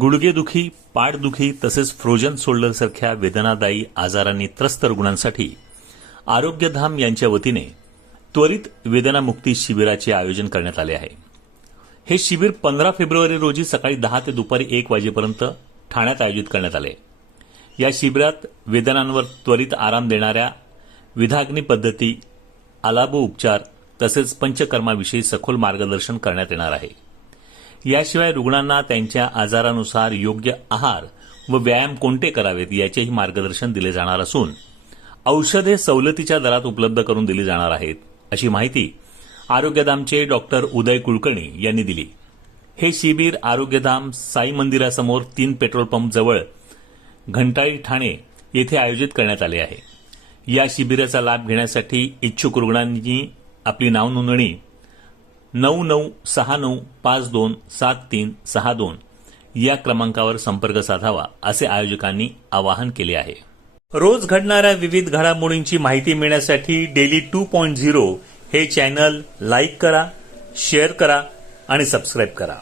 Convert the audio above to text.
गुडघेदुखी पाठदुखी तसेच फ्रोजन शोल्डरसारख्या वेदनादायी आजारांनी त्रस्त रुग्णांसाठी आरोग्यधाम यांच्या वतीने त्वरित वेदनामुक्ती शिबिराचे आयोजन करण्यात आले आहे. हे शिबिर पंधरा फेब्रुवारी रोजी सकाळी दहा ते दुपारी एक वाजेपर्यंत ठाण्यात आयोजित करण्यात आले. या शिबिरात वेदनांवर त्वरित आराम देणाऱ्या विधाग्नी पद्धती आलाबो उपचार तसेच पंचकर्माविषयी सखोल मार्गदर्शन करण्यात येणार आहे. याशिवाय रुग्णांना त्यांच्या आजारानुसार योग्य आहार व व्यायाम कोणते करावेत याचेही मार्गदर्शन दिले जाणार असून औषधे सवलतीच्या दरात उपलब्ध करून दिली जाणार आहेत अशी माहिती आरोग्यधामचे डॉक्टर उदय कुलकर्णी यांनी दिली. हे शिबिर आरोग्यधाम साई मंदिरासमोर तीन पेट्रोल पंप जवळ घंटाळी ठाणे येथे आयोजित करण्यात आले आहे. या शिबिराचा लाभ घेण्यासाठी इच्छुक रुग्णांनी आपली नावनोंदणी नऊ नऊ सहा नऊ पाच दोन सात तीन सहा दोन या क्रमांकावर संपर्क साधावा असे आयोजकांनी आवाहन केले आहे. रोज घडणाऱ्या विविध घडामोडींची माहिती मिळण्यासाठी डेली टू पॉईंट झिरो हे चॅनल लाईक करा शेअर करा आणि सबस्क्राईब करा.